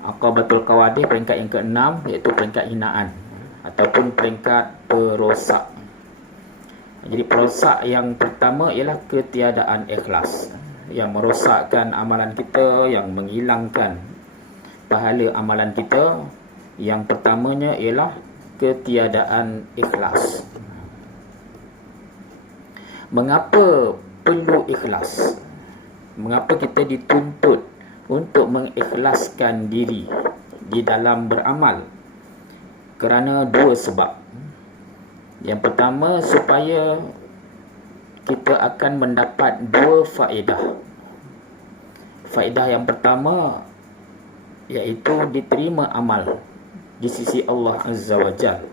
Aqabatul Qawadih peringkat yang ke-6, iaitu peringkat hinaan ataupun peringkat perosak. Jadi perosak yang pertama ialah ketiadaan ikhlas, yang merosakkan amalan kita, yang menghilangkan pahala amalan kita. Yang pertamanya ialah ketiadaan ikhlas. Mengapa perlu ikhlas? Mengapa kita dituntut untuk mengikhlaskan diri di dalam beramal? Kerana dua sebab. Yang pertama, supaya kita akan mendapat dua faedah. Faedah yang pertama iaitu diterima amal di sisi Allah Azza wa Jalla.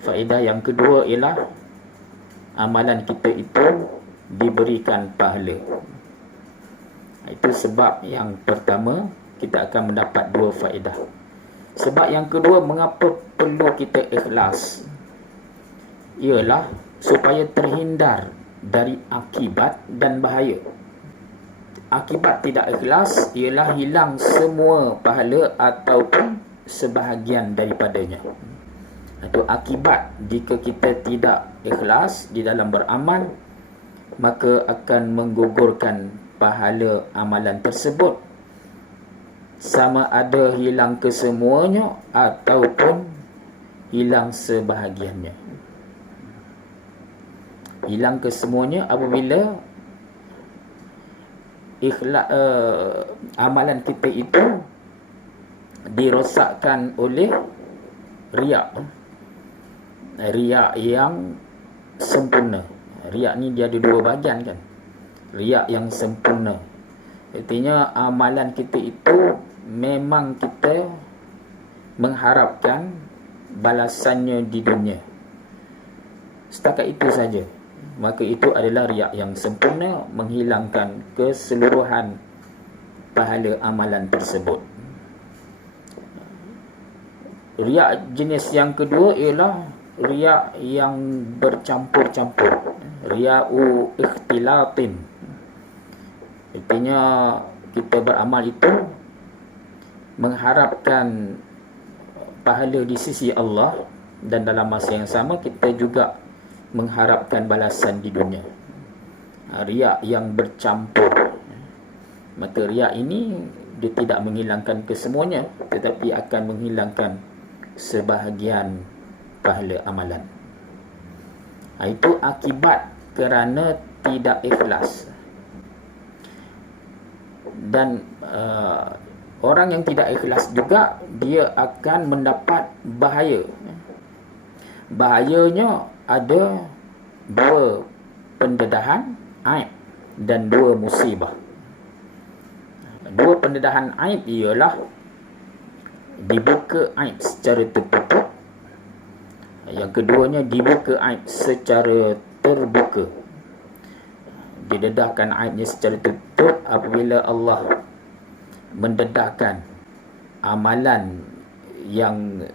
Faedah yang kedua ialah amalan kita itu diberikan pahala. Itu sebab yang pertama, kita akan mendapat dua faedah. Sebab yang kedua, mengapa perlu kita ikhlas? Ialah supaya terhindar dari akibat dan bahaya. Akibat tidak ikhlas ialah hilang semua pahala ataupun sebahagian daripadanya. Itu akibat jika kita tidak ikhlas di dalam beramal, maka akan menggugurkan pahala amalan tersebut, sama ada hilang kesemuanya ataupun hilang sebahagiannya. Hilang kesemuanya apabila amalan kita itu dirosakkan oleh riak. Riak yang sempurna. Riak ni dia ada dua bahagian kan. Riak yang sempurna, artinya amalan kita itu memang kita mengharapkan balasannya di dunia. Setakat itu saja. Maka itu adalah riak yang sempurna, menghilangkan keseluruhan pahala amalan tersebut. Riak jenis yang kedua ialah riak yang bercampur-campur. Ria'u ikhtilatin. Artinya kita beramal itu mengharapkan pahala di sisi Allah, dan dalam masa yang sama kita juga mengharapkan balasan di dunia. Riak yang bercampur. Maka riak ini dia tidak menghilangkan kesemuanya, tetapi akan menghilangkan sebahagian pahala amalan. Itu akibat kerana tidak ikhlas. Dan orang yang tidak ikhlas juga, dia akan mendapat bahaya. Bahayanya ada dua pendedahan aib dan dua musibah. Dua pendedahan aib ialah dibuka aib secara tertutup. Yang keduanya dibuka aib secara terbuka. Didedahkan aibnya secara tertutup apabila Allah mendedahkan amalan yang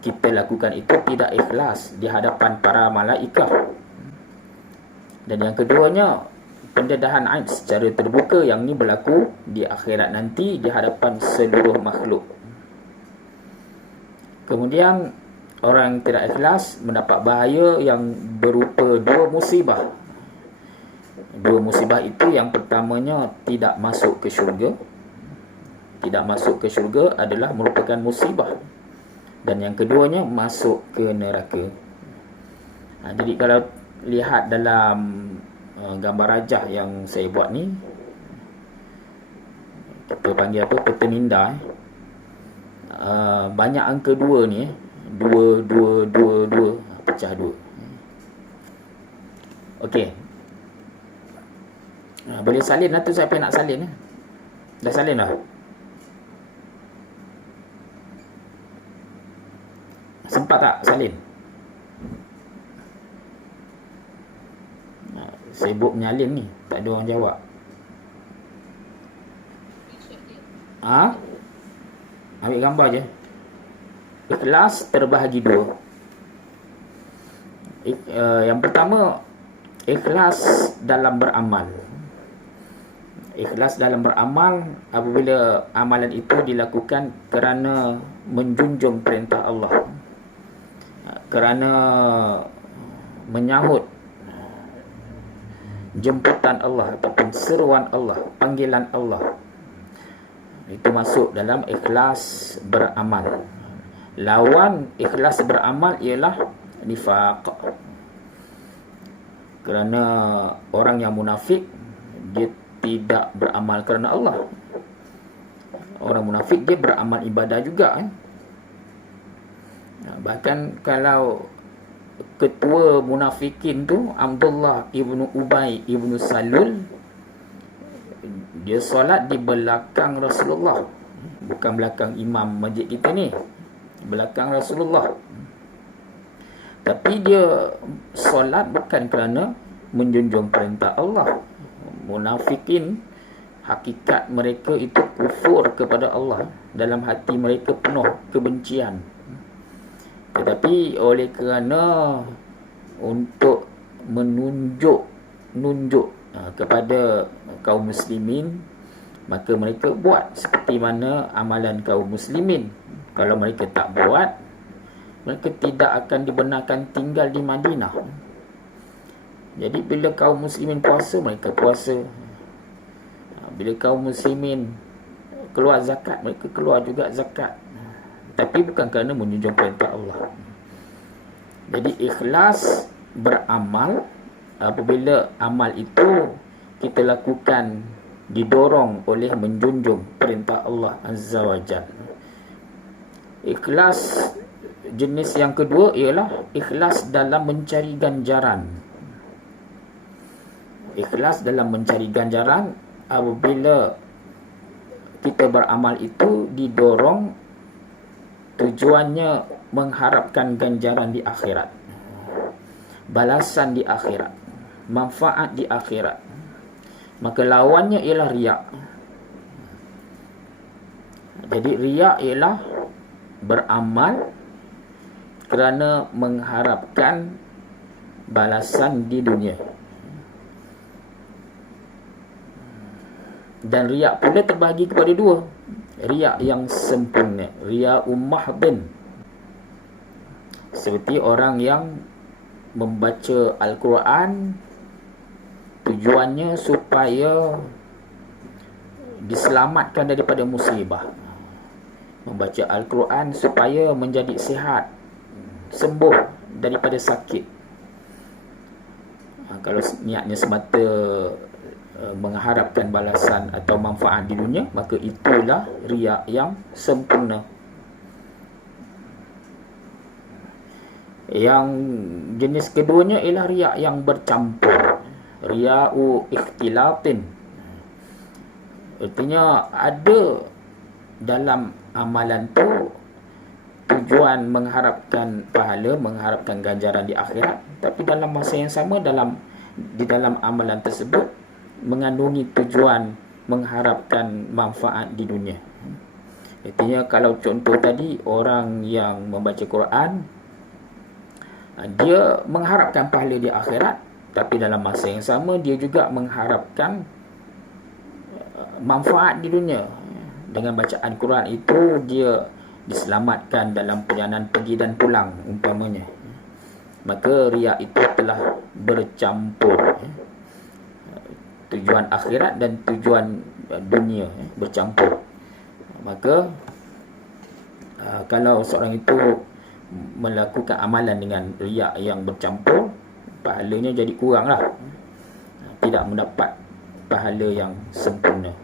kita lakukan itu tidak ikhlas di hadapan para malaikat. Dan yang keduanya, pendedahan aib secara terbuka, yang ni berlaku di akhirat nanti di hadapan seluruh makhluk. Kemudian orang yang tidak ikhlas mendapat bahaya yang berupa dua musibah. Dua musibah itu, yang pertamanya tidak masuk ke syurga. Tidak masuk ke syurga adalah merupakan musibah. Dan yang keduanya, masuk ke neraka. Jadi kalau lihat dalam gambar rajah yang saya buat ni, kita panggil apa, peta minda. Banyak angka dua ni, dua, pecah dua. Okey. Boleh salin lah tu, siapa yang nak salin? Dah salin dah? Sempat tak salin? Sibuk menyalin ni, tak ada orang jawab. Ambil gambar je. Ikhlas terbahagi dua. Yang pertama, ikhlas dalam beramal. Ikhlas dalam beramal apabila amalan itu dilakukan kerana menjunjung perintah Allah, kerana menyahut jemputan Allah ataupun seruan Allah, panggilan Allah. Itu masuk dalam ikhlas beramal. Lawan ikhlas beramal ialah nifaq. Kerana orang yang munafik, dia tidak beramal kerana Allah. Orang munafik dia beramal ibadah juga kan. Bahkan kalau ketua munafikin tu Abdullah ibnu Ubay ibnu Salul, dia solat di belakang Rasulullah, bukan belakang imam masjid kita ni, belakang Rasulullah. Tapi dia solat bukan kerana menjunjung perintah Allah. Munafikin, hakikat mereka itu kufur kepada Allah. Dalam hati mereka penuh kebencian. Tetapi oleh kerana untuk menunjuk kepada kaum muslimin, maka mereka buat seperti mana amalan kaum muslimin. Kalau mereka tak buat, mereka tidak akan dibenarkan tinggal di Madinah. Jadi bila kaum muslimin puasa, mereka puasa. Bila kaum muslimin keluar zakat, mereka keluar juga zakat. Tapi bukan kerana menjunjung perintah Allah. Jadi ikhlas beramal apabila amal itu kita lakukan didorong oleh menjunjung perintah Allah Azza wa Jalla. Ikhlas jenis yang kedua ialah ikhlas dalam mencari ganjaran. Ikhlas dalam mencari ganjaran apabila kita beramal itu didorong tujuannya mengharapkan ganjaran di akhirat, balasan di akhirat, manfaat di akhirat. Maka lawannya ialah riak. Jadi riak ialah beramal kerana mengharapkan balasan di dunia. Dan riak pula terbahagi kepada dua. Riak yang sempurna, riak mahdin, seperti orang yang membaca Al-Quran tujuannya supaya diselamatkan daripada musibah. Membaca Al-Quran supaya menjadi sihat, sembuh daripada sakit. Kalau niatnya semata mengharapkan balasan atau manfaat di dunia, maka itulah riak yang sempurna. Yang jenis keduanya ialah riak yang bercampur, ria'u ikhtilatin. Artinya ada dalam amalan tu tujuan mengharapkan pahala, mengharapkan ganjaran di akhirat, tapi dalam masa yang sama di dalam amalan tersebut mengandungi tujuan mengharapkan manfaat di dunia. Artinya kalau contoh tadi, orang yang membaca Quran, dia mengharapkan pahala di akhirat, tapi dalam masa yang sama dia juga mengharapkan manfaat di dunia. Dengan bacaan Quran itu dia diselamatkan dalam perjalanan pergi dan pulang umpamanya. Maka riak itu telah bercampur. Tujuan akhirat dan tujuan dunia bercampur. Maka kalau seorang itu melakukan amalan dengan riak yang bercampur, pahalanya jadi kuranglah, tidak mendapat pahala yang sempurna.